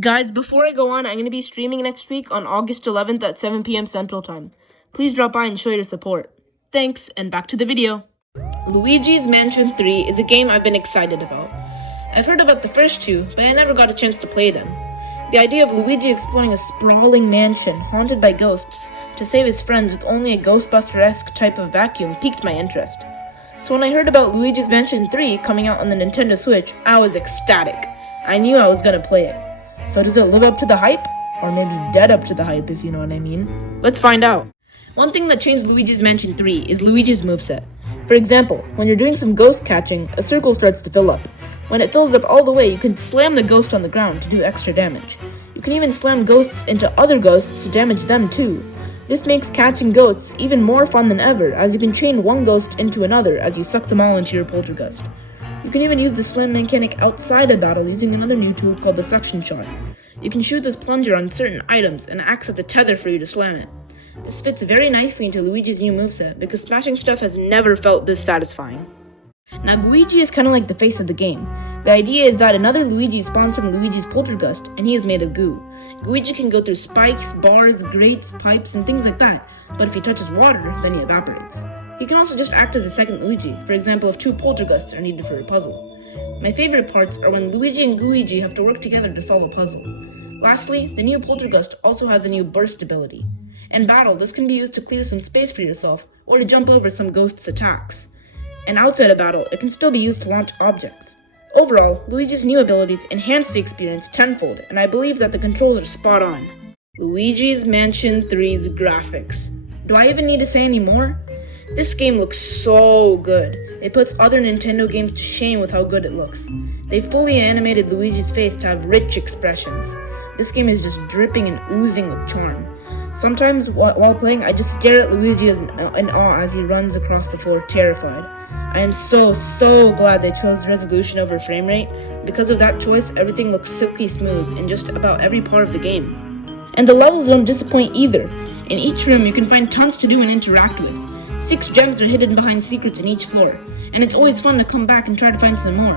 Guys, before I go on, I'm going to be streaming next week on August 11th at 7 p.m. Central Time. Please drop by and show your support. Thanks, and back to the video. Luigi's Mansion 3 is a game I've been excited about. I've heard about the first two, but I never got a chance to play them. The idea of Luigi exploring a sprawling mansion haunted by ghosts to save his friends with only a Ghostbuster-esque type of vacuum piqued my interest. So when I heard about Luigi's Mansion 3 coming out on the Nintendo Switch, I was ecstatic. I knew I was going to play it. So does it live up to the hype? Or maybe dead up to the hype, if you know what I mean? Let's find out. One thing that changed Luigi's Mansion 3 is Luigi's Moveset. For example, when you're doing some ghost catching, a circle starts to fill up. When it fills up all the way, you can slam the ghost on the ground to do extra damage. You can even slam ghosts into other ghosts to damage them too. This makes catching ghosts even more fun than ever, as you can chain one ghost into another as you suck them all into your poltergust. You can even use the slam mechanic outside of battle using another new tool called the suction shot. You can shoot this plunger on certain items and it acts as a tether for you to slam it. This fits very nicely into Luigi's new moveset because smashing stuff has never felt this satisfying. Now Luigi is kind of like the face of the game. The idea is that another Luigi spawns from Luigi's poltergust and he is made of goo. Luigi can go through spikes, bars, grates, pipes, and things like that, but if he touches water, then he evaporates. He can also just act as a second Luigi, for example if two poltergusts are needed for a puzzle. My favorite parts are when Luigi and Luigi have to work together to solve a puzzle. Lastly, the new poltergust also has a new burst ability. In battle, this can be used to clear some space for yourself, or to jump over some ghost's attacks. And outside of battle, it can still be used to launch objects. Overall, Luigi's new abilities enhance the experience tenfold, and I believe that the controls are spot on. Luigi's Mansion 3's graphics. Do I even need to say any more? This game looks so good. It puts other Nintendo games to shame with how good it looks. They fully animated Luigi's face to have rich expressions. This game is just dripping and oozing with charm. Sometimes while playing, I just stare at Luigi in awe as he runs across the floor terrified. I am so glad they chose resolution over frame rate. Because of that choice, everything looks silky smooth in just about every part of the game. And the levels don't disappoint either. In each room, you can find tons to do and interact with. 6 gems are hidden behind secrets in each floor, and it's always fun to come back and try to find some more.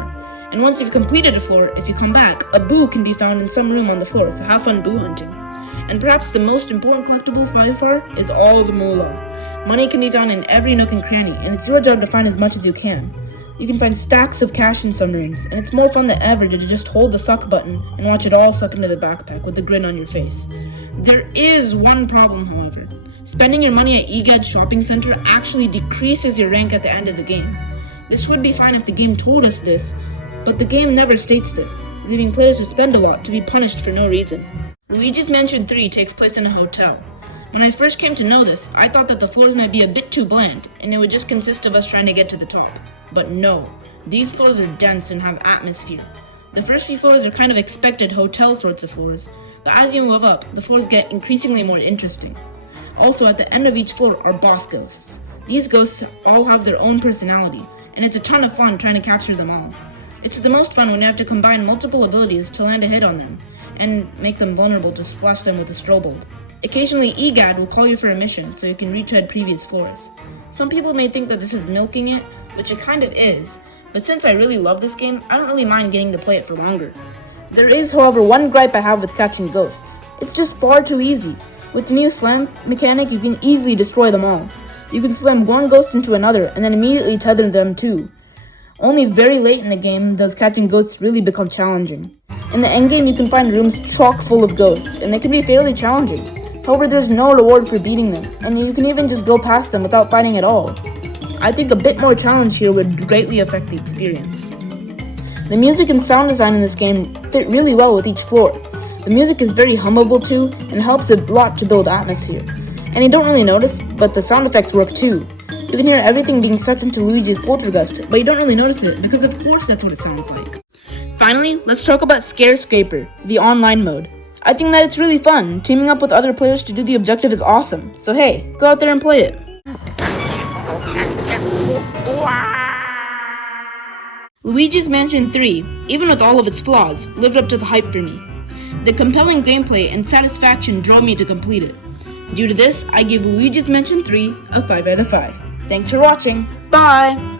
And once you've completed a floor, if you come back, a boo can be found in some room on the floor, so have fun boo hunting. And perhaps the most important collectible by far is all the moolah. Money can be found in every nook and cranny, and it's your job to find as much as you can. You can find stacks of cash in some rooms, and it's more fun than ever to just hold the suck button and watch it all suck into the backpack with a grin on your face. There is one problem, however. Spending your money at EGAD's shopping center actually decreases your rank at the end of the game. This would be fine if the game told us this, but the game never states this, leaving players who spend a lot to be punished for no reason. Luigi's Mansion 3 takes place in a hotel. When I first came to know this, I thought that the floors might be a bit too bland, and it would just consist of us trying to get to the top. But no, these floors are dense and have atmosphere. The first few floors are kind of expected hotel sorts of floors, but as you move up, the floors get increasingly more interesting. Also, at the end of each floor are boss ghosts. These ghosts all have their own personality, and it's a ton of fun trying to capture them all. It's the most fun when you have to combine multiple abilities to land a hit on them, and make them vulnerable to splash them with a strobe bulb. Occasionally, EGAD will call you for a mission so you can retread previous floors. Some people may think that this is milking it, which it kind of is, but since I really love this game, I don't really mind getting to play it for longer. There is, however, one gripe I have with catching ghosts. It's just far too easy. With the new slam mechanic, you can easily destroy them all. You can slam one ghost into another and then immediately tether them too. Only very late in the game does catching ghosts really become challenging. In the endgame, you can find rooms chock full of ghosts, and they can be fairly challenging. However, there's no reward for beating them, and you can even just go past them without fighting at all. I think a bit more challenge here would greatly affect the experience. The music and sound design in this game fit really well with each floor. The music is very hummable too, and helps a lot to build atmosphere. And you don't really notice, but the sound effects work too. You can hear everything being sucked into Luigi's poltergust, but you don't really notice it, because of course that's what it sounds like. Finally, let's talk about Scare Scraper, the online mode. I think that it's really fun. Teaming up with other players to do the objective is awesome, so hey, go out there and play it. Luigi's Mansion 3, even with all of its flaws, lived up to the hype for me. The compelling gameplay and satisfaction drove me to complete it. Due to this, I give Luigi's Mansion 3 a 5 out of 5. Thanks for watching. Bye!